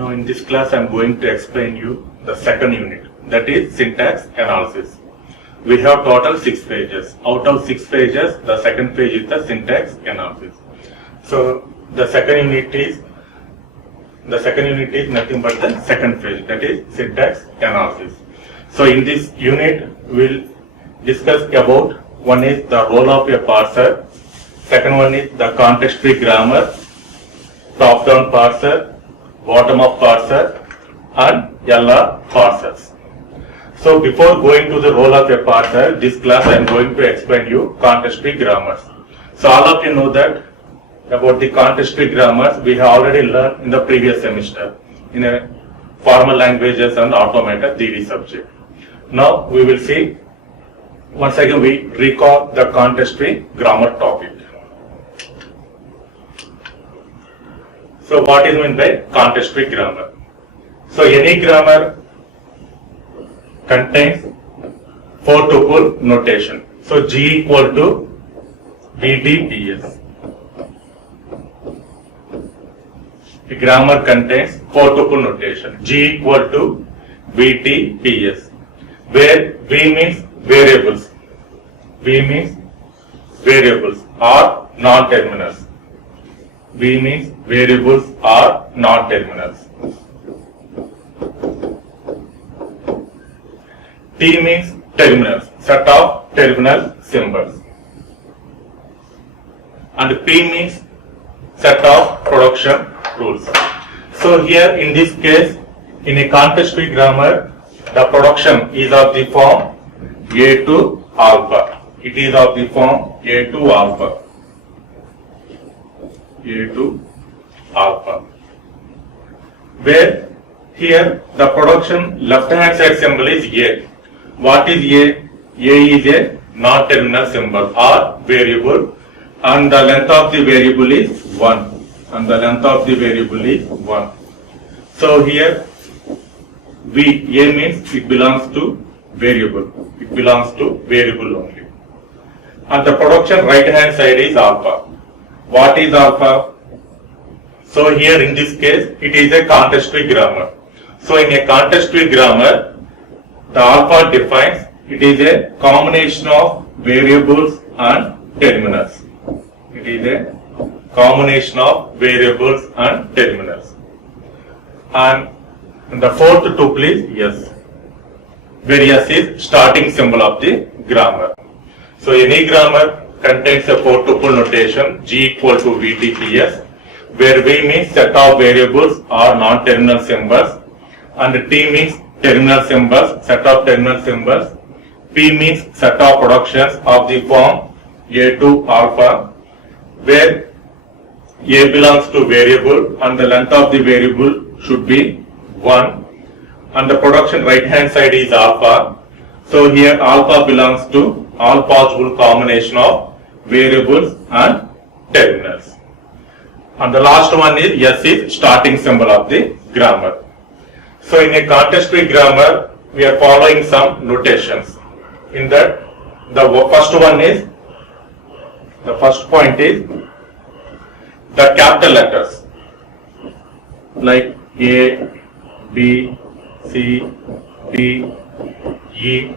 Now in this class I am going to explain you the second unit, that is syntax analysis. We have total 6 pages. Out of 6 pages, the second page is the syntax analysis. So the second unit is nothing but the second page, that is syntax analysis. So in this unit we will discuss about, one is the role of a parser, second one is the context-free grammar, top-down parser, bottom-up parser and LR parsers. So before going to the role of a parser, this class I am going to explain you context-free grammars. So all of you know that about the context-free grammars we have already learned in the previous semester in a formal languages and automata theory subject. Now we will see, once again we recall the context-free grammar topic. So what is meant by context-free grammar? So any grammar contains 4-tuple notation. So G equal to VTPS. The grammar contains 4-tuple notation. G equal to VTPS, where V means variables. V means variables or non-terminals. V means variables or non-terminals. T means terminals, set of terminal symbols. And P means set of production rules. So here in this case, in a context-free grammar, the production is of the form A to alpha. It is of the form A to alpha. A to alpha. Where here the production left hand side symbol is A. What is A? A is a non-terminal symbol or variable, and the length of the variable is 1. And the length of the variable is 1. So here V, A means it belongs to variable. It belongs to variable only. And the production right hand side is alpha. What is alpha? So here in this case it is a context-free grammar. So in a context-free grammar, the alpha defines it is a combination of variables and terminals. It is a combination of variables and terminals. And the fourth tuple is S, where S is starting symbol of the grammar. So any grammar contains a 4-tuple notation G equal to VTPS, where V means set of variables or non-terminal symbols, and T means terminal symbols, set of terminal symbols. P means set of productions of the form A to alpha, where A belongs to variable and the length of the variable should be 1, and the production right hand side is alpha. So here alpha belongs to all possible combination of variables and terminals. And the last one is S is starting symbol of the grammar. So in a context-free grammar, we are following some notations. In that, the first point is the capital letters like A, B, C, D, E.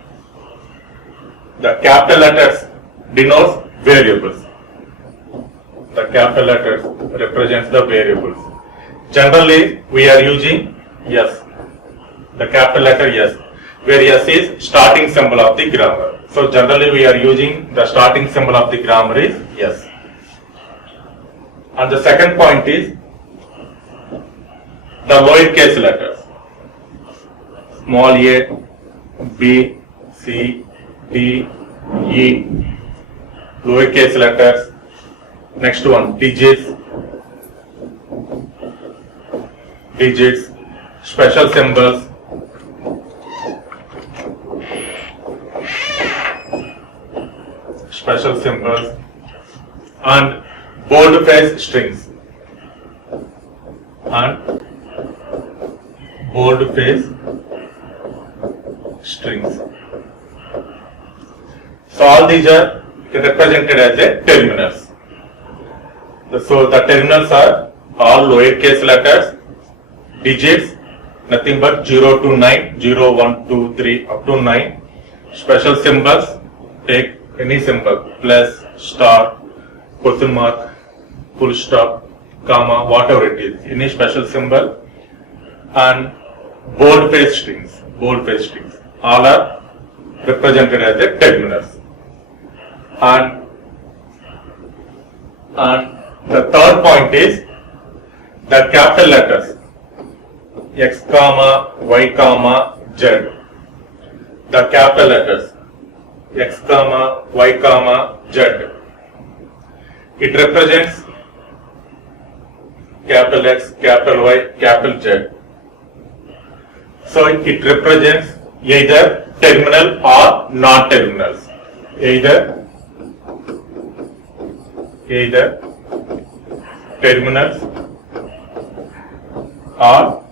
The capital letters denotes variables. The capital letters represents the variables. Generally, we are using S. The capital letter S, where S is starting symbol of the grammar. So generally we are using the starting symbol of the grammar is S. And the second point is the lowercase letters. Small a, B, C, D, E. Lowercase letters. Next one, digits, special symbols, and boldface strings. So all these are represented as a terminals. So the terminals are all lowercase letters, digits, nothing but 0 to 9, 0, 1, 2, 3, up to 9. Special symbols, take any symbol, plus, star, question mark, full stop, comma, whatever it is, any special symbol, and bold-faced strings, all are represented as the terminals. And the third point is the capital letters, X comma, Y comma, Z. The capital letters, X comma, Y comma, Z. It represents capital X, capital Y, capital Z. So it represents either terminal or non-terminals. Either terminals or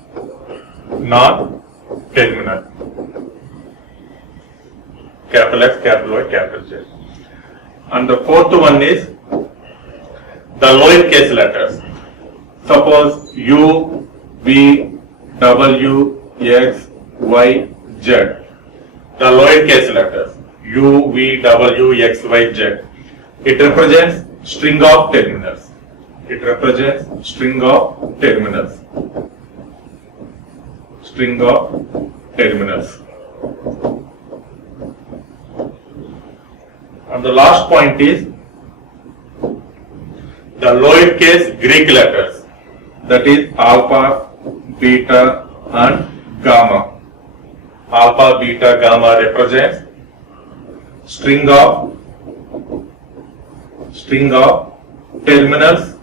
non-terminal. Capital X, capital Y, capital Z. And the fourth one is the lowercase letters. Suppose U, V, W, X, Y, Z. The lowercase letters U, V, W, X, Y, Z. It represents string of terminals. And the last point is the lowercase Greek letters, that is alpha, beta, and gamma. Alpha, beta, gamma represents string of terminals,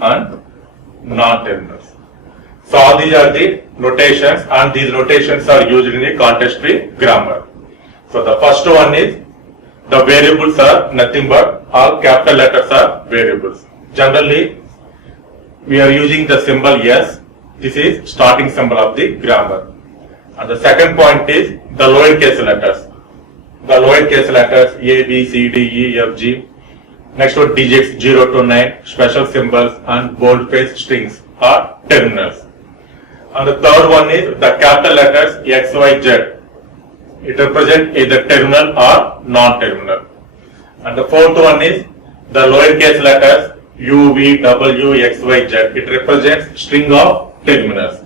and non-terminals. So all these are the notations, and these notations are used in the context-free grammar. So the first one is the variables are nothing but all capital letters are variables. Generally, we are using the symbol S. This is starting symbol of the grammar. And the second point is the lowercase letters. The lowercase letters A, B, C, D, E, F, G. Next one, digits 0 to 9, special symbols, and bold-faced strings are terminals. And the third one is the capital letters X, Y, Z. It represents either terminal or non-terminal. And the fourth one is the lowercase letters U, V, W, X, Y, Z. It represents string of terminals,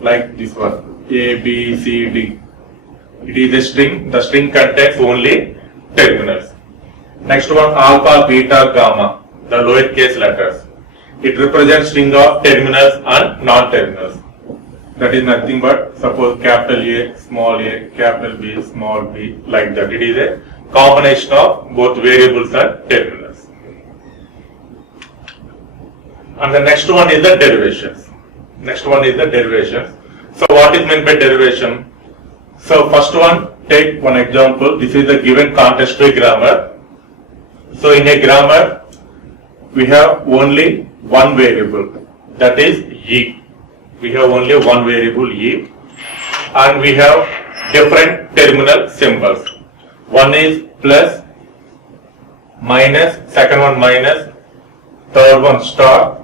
like this one, A, B, C, D. It is a string. The string contains only terminals. Next one, alpha, beta, gamma, the lowercase letters. It represents string of terminals and non-terminals. That is nothing but, suppose capital A, small a, capital B, small b, like that. It is a combination of both variables and terminals. And the next one is the derivations. So what is meant by derivation? So first one, take one example. This is a given context-free grammar. So in a grammar, we have only one variable, that is E. We have only one variable E, and we have different terminal symbols. One is plus, minus, second one minus, third one star,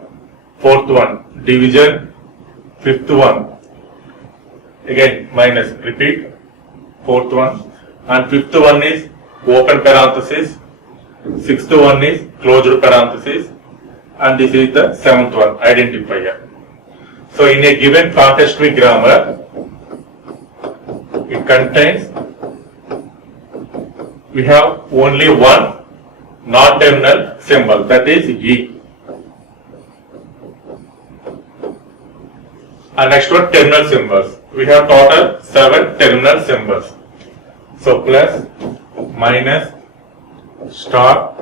fourth one division, fifth one again minus, repeat, fourth one, and fifth one is open parenthesis, sixth one is closed parenthesis, and this is the seventh one, identifier. So in a given context-free grammar, it contains, we have only one non-terminal symbol, that is E. And next one, terminal symbols. We have total 7 terminal symbols. So plus, minus, star,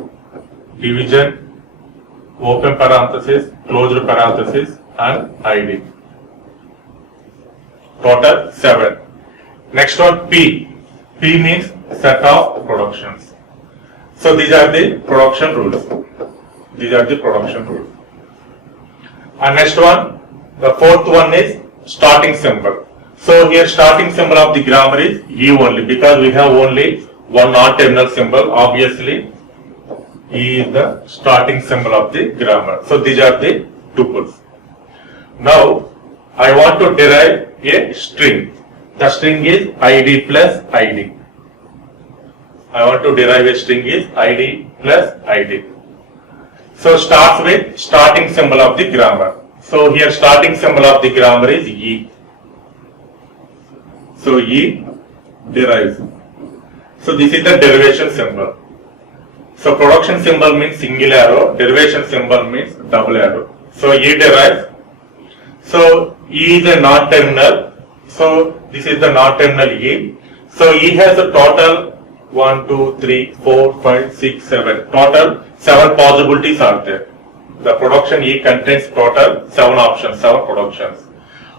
division, open parenthesis, closed parenthesis, and ID. Total 7. Next one, P. P means set of productions. So these are the production rules. And next one, the fourth one is starting symbol. So here starting symbol of the grammar is E only, because we have only one non-terminal symbol. Obviously, E is the starting symbol of the grammar. So these are the tuples. Now I want to derive a string. The string is ID plus ID. I want to derive a string is ID plus ID. So starts with starting symbol of the grammar. So here starting symbol of the grammar is E. So E derives. So this is the derivation symbol. So production symbol means single arrow, derivation symbol means double arrow. So E derives. So E is a non-terminal. So this is the non-terminal E. So E has a total 1, 2, 3, 4, 5, 6, 7. Total 7 possibilities are there. The production E contains total 7 options, 7 productions.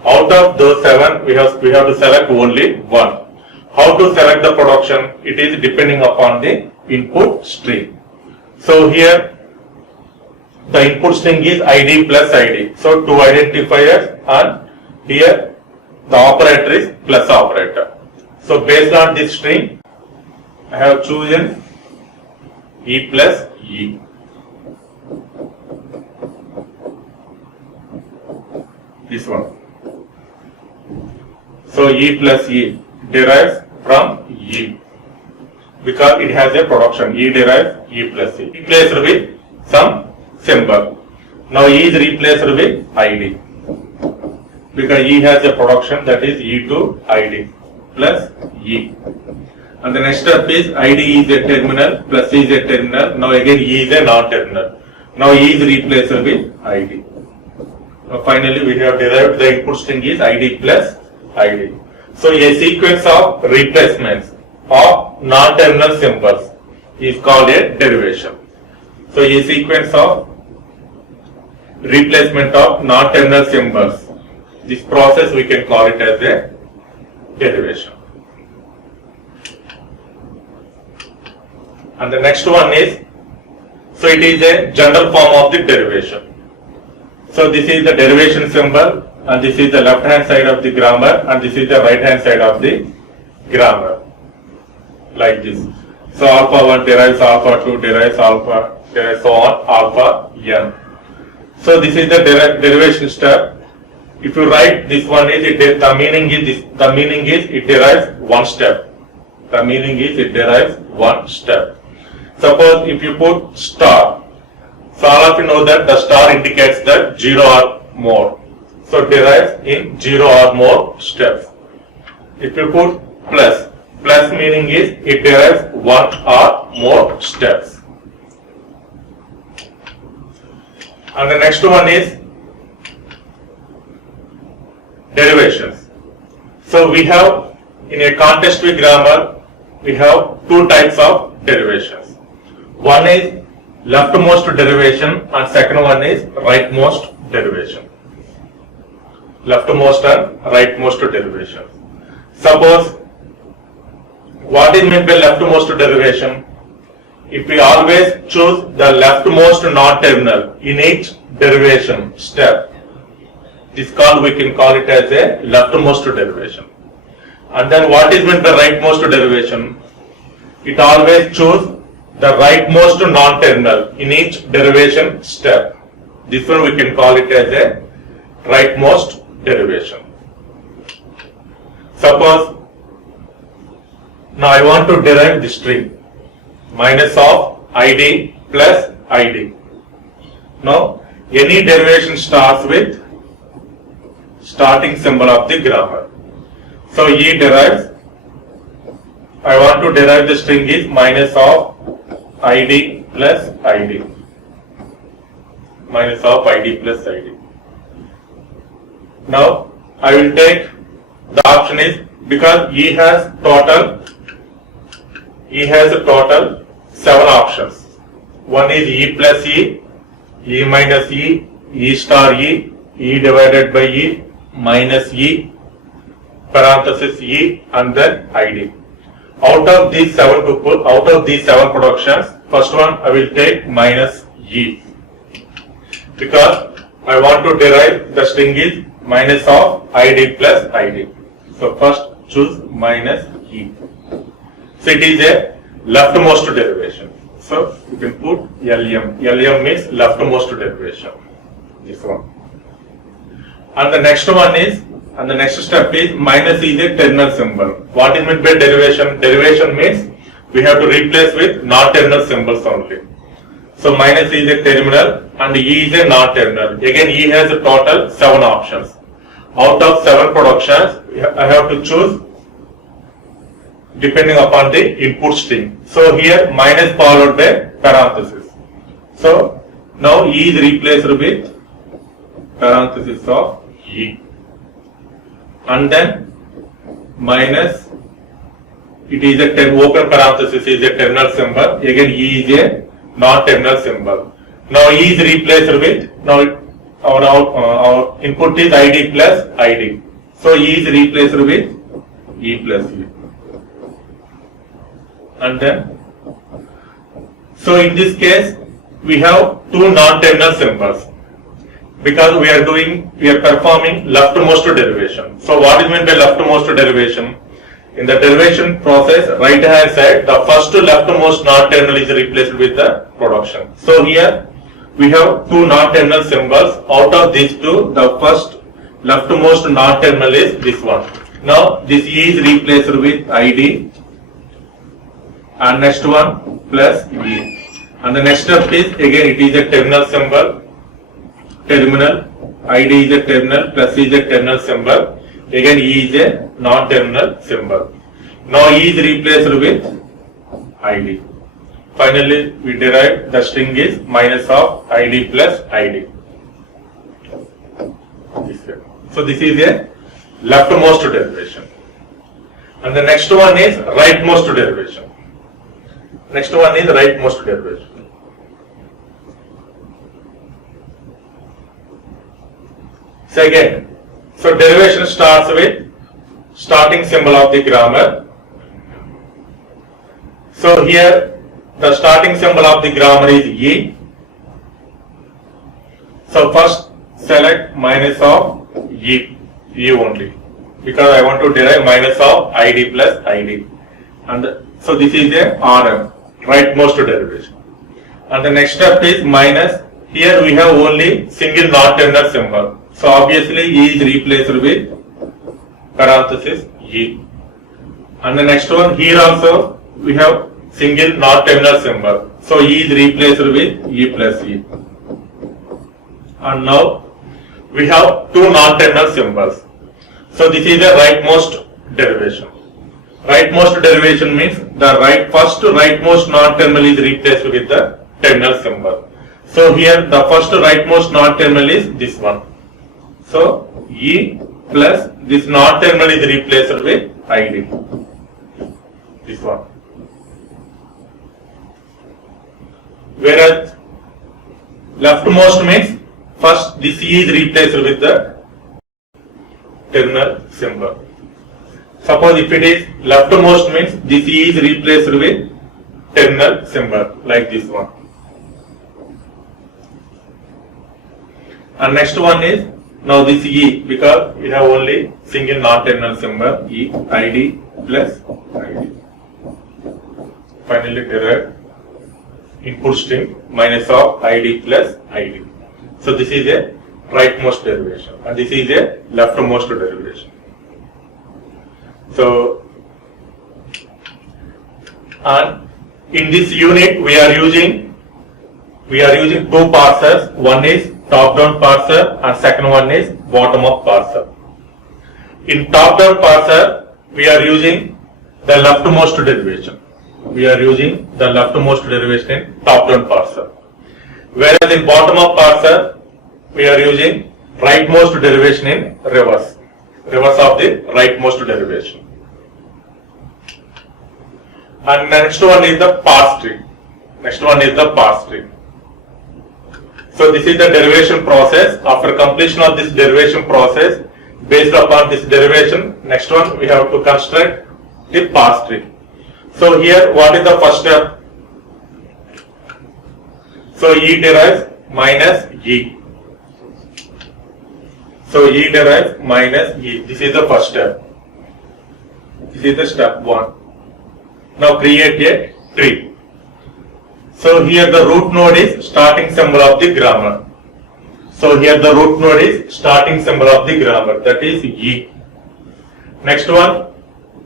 Out of those 7, we have to select only one. How to select the production? It is depending upon the input string. So here the input string is ID plus ID. So two identifiers, and here the operator is plus operator. So based on this string, I have chosen E plus E. This one. So E plus E derives from E, because it has a production. E derives E plus E. Replaced with some symbol. Now E is replaced with ID, because E has a production, that is E to ID plus E. And the next step is ID is a terminal plus E is a terminal. Now again E is a non-terminal. Now E is replaced with ID. Now finally we have derived the input string is ID plus ID. So a sequence of replacements of non-terminal symbols is called a derivation. So a sequence of replacement of non-terminal symbols, this process we can call it as a derivation. And the next one is, so it is a general form of the derivation. So this is the derivation symbol, and this is the left hand side of the grammar, and this is the right hand side of the grammar, like this. So alpha 1 derives alpha 2, derives alpha, derives so on, alpha n. So this is the derivation step. If you write this one is, the meaning is this, the meaning is it derives one step. The meaning is it derives one step. Suppose if you put star, so all of you know that the star indicates that 0 or more. So it derives in 0 or more steps. If you put plus, plus meaning is it derives 1 or more steps. And the next one is derivations. So we have, in a context with grammar, we have two types of derivations. One is leftmost derivation, and second one is rightmost derivation. Leftmost and rightmost derivation. Suppose, what is meant by leftmost derivation? If we always choose the leftmost non-terminal in each derivation step, this called, we can call it as a leftmost derivation. And then what is meant by rightmost derivation? It always choose the rightmost non-terminal in each derivation step. This one we can call it as a rightmost derivation. Suppose now I want to derive the string minus of ID plus ID. Now any derivation starts with starting symbol of the grammar. So E derives, I want to derive the string is minus of ID plus ID. Minus of ID plus ID. Now I will take the option is, because E has total 7 options. One is E plus E, E minus E, E star E, E divided by E, minus E, parenthesis E, and then ID. Out of these 7 productions, first one I will take minus E, because I want to derive the string is minus of ID plus ID. So first choose minus E. So it is a leftmost derivation. So you can put LM. LM means leftmost derivation. This one. And the next one is, and the next step is minus is a terminal symbol. What is meant by derivation? Derivation means we have to replace with non-terminal symbols only. So minus is a terminal and E is a non-terminal. Again, E has a total 7 options. Out of 7 productions, I have to choose depending upon the input string. So here minus followed by parenthesis. So now E is replaced with parenthesis of E. And then minus, it is a open parenthesis is a terminal symbol. Again E is a non-terminal symbol. Now E is replaced with, now our input is ID plus ID. So E is replaced with E plus E. And then, so in this case, we have 2 non-terminal symbols. Because we are performing leftmost derivation. So what is meant by leftmost derivation? In the derivation process, right hand side, the first leftmost non-terminal is replaced with the production. So here we have 2 non-terminal symbols. Out of these 2, the first leftmost non-terminal is this one. Now this E is replaced with ID and next one plus E. And the next step is, again it is a terminal symbol. Terminal, ID is a terminal, plus E is a terminal symbol. Again E is a non-terminal symbol. Now E is replaced with ID. Finally, we derive the string is minus of ID plus ID. So this is a leftmost derivation. And the next one is rightmost derivation. Next one is rightmost derivation. Second, so derivation starts with starting symbol of the grammar. So here the starting symbol of the grammar is E. So first select minus of E only, because I want to derive minus of ID plus ID. And so this is a RM, rightmost derivation. And the next step is minus. Here we have only single non-terminal symbol. So obviously E is replaced with parenthesis E. And the next one, here also we have single non-terminal symbol. So E is replaced with E plus E. And now we have 2 non-terminal symbols. So this is a rightmost derivation. Rightmost derivation means the first rightmost non-terminal is replaced with the terminal symbol. So here the first rightmost non-terminal is this one. So E plus this non-terminal is replaced with ID. This one. Whereas leftmost means first this E is replaced with the terminal symbol. Suppose if it is leftmost means this E is replaced with terminal symbol like this one. And next one is, now this E, because we have only single non-terminal symbol E, ID plus ID. Finally derive input string minus of ID plus ID. So this is a rightmost derivation and this is a leftmost derivation. So, and in this unit we are using 2 parsers. One is top-down parser and second one is bottom-up parser. In top-down parser, we are using the leftmost derivation. We are using the leftmost derivation in top-down parser. Whereas in bottom-up parser, we are using rightmost derivation in reverse. Reverse of the rightmost derivation. And next one is the parse tree. Next one is the parse tree. So this is the derivation process. After completion of this derivation process, based upon this derivation, next one we have to construct the parse tree. So here, what is the first step? So E derives minus E. So E derives minus E. This is the first step. This is the step 1. Now create a tree. So here the root node is starting symbol of the grammar. So here the root node is starting symbol of the grammar, that is E. Next one,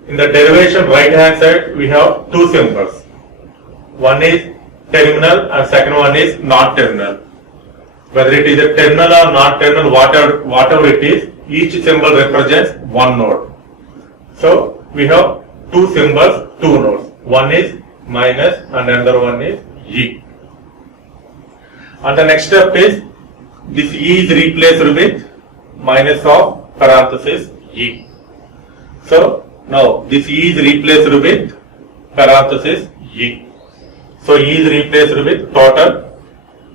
in the derivation right hand side we have two symbols. One is terminal and second one is not terminal. Whether it is a terminal or not terminal, whatever it is, each symbol represents one node. So we have two symbols, two nodes. One is minus and another one is E. And the next step is this E is replaced with minus of parenthesis E. So now this E is replaced with parenthesis E. So E is replaced with total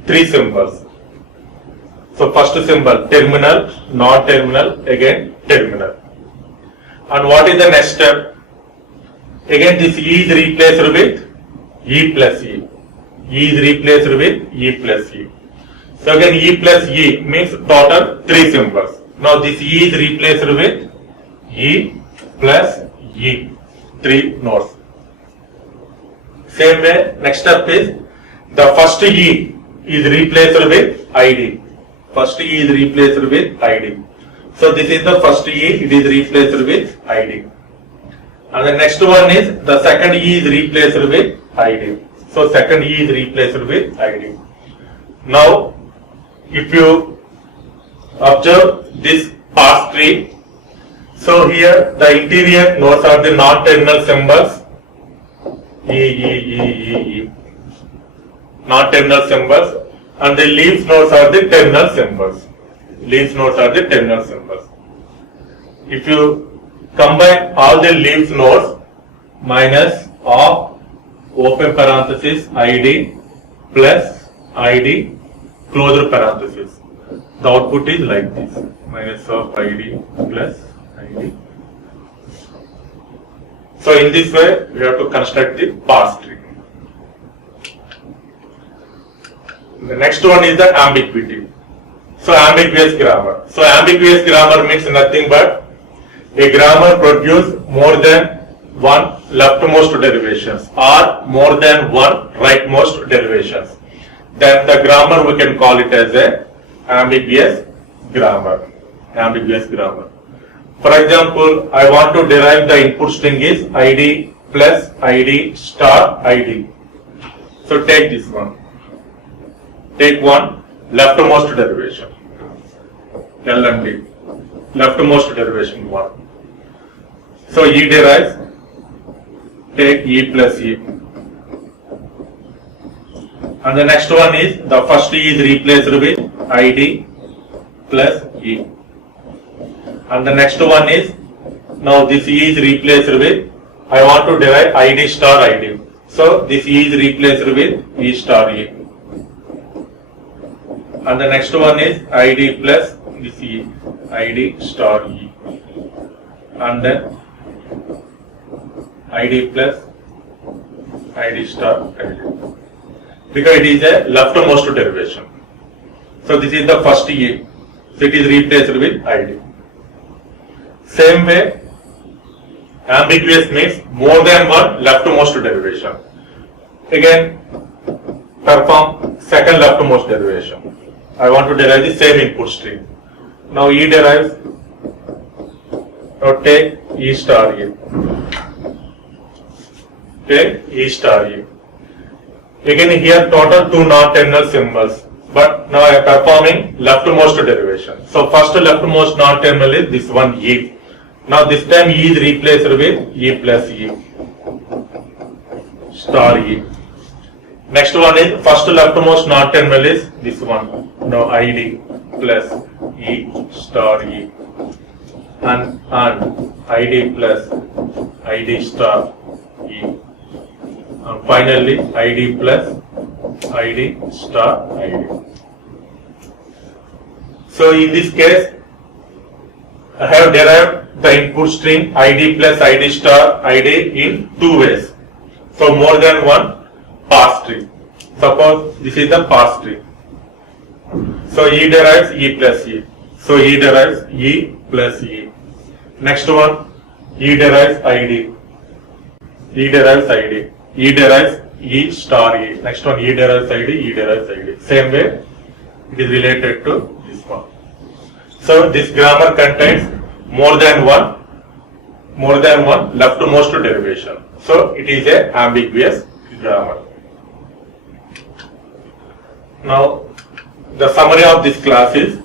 three symbols. So first symbol terminal, not terminal, again terminal. And what is the next step? Again this E is replaced with E plus E. E is replaced with E plus E. So again E plus E means total three symbols. Now this E is replaced with E plus E, three nodes. Same way, next step is the first E is replaced with ID. First E is replaced with ID. So this is the first E, it is replaced with ID. And the next one is the second E is replaced with ID. So second E is replaced with ID. Now if you observe this parse tree, so here the interior nodes are the non-terminal symbols, E, non-terminal symbols, and the leaves nodes are the terminal symbols. Leaves nodes are the terminal symbols. If you combine all the leaves nodes minus of open parenthesis ID plus ID closed parenthesis, the output is like this, minus of ID plus ID. So in this way we have to construct the parse tree. The next one is the ambiguity. So ambiguous grammar. So ambiguous grammar means nothing but a grammar produces more than one leftmost derivations or more than one rightmost derivations. Then the grammar we can call it as a ambiguous grammar. Ambiguous grammar. For example, I want to derive the input string is ID plus ID star ID. So take this one. Take one leftmost derivation. LMD. Leftmost derivation 1. So E derives, take E plus E. And the next one is, the first E is replaced with ID plus E. And the next one is, now this E is replaced with, I want to derive ID star ID. So this E is replaced with E star E. And the next one is ID plus this E, ID star E. And then ID plus ID star ID. Because it is a leftmost derivation. So this is the first E. So it is replaced with ID. Same way, ambiguous means more than one leftmost derivation. Again, perform second leftmost derivation. I want to derive the same input string. Now E derives, now take E star E. Take E star E. Again here total two non-terminal symbols, but now I am performing leftmost derivation. So first leftmost non-terminal is this one E. Now this time E is replaced with E plus E, star E. Next one is first leftmost non-terminal is this one. Now ID plus E star E and ID plus ID star E. And finally ID plus ID star ID. So in this case, I have derived the input string ID plus ID star ID in two ways. So more than one parse tree. Suppose this is the parse tree. So E derives E plus E. So E derives E plus E. Next one, E derives ID. E derives ID. E derives E star E. Next one, E derives ID, E derives ID. Same way, it is related to this one. So this grammar contains more than one leftmost derivation. So it is a ambiguous grammar. Now the summary of this class is: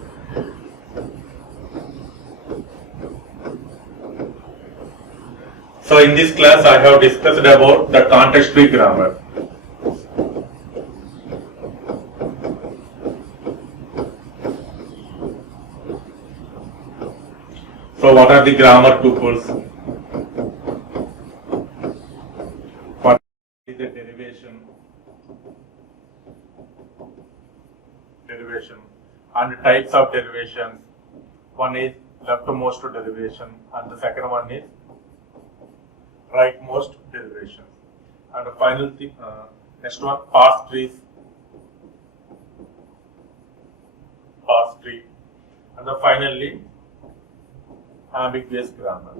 so in this class I have discussed about the context-free grammar. So what are the grammar tuples? What is the derivation and types of derivations? One is leftmost derivation and the second one is rightmost derivation. And the final thing, next one, parse tree, and the finally ambiguous grammar.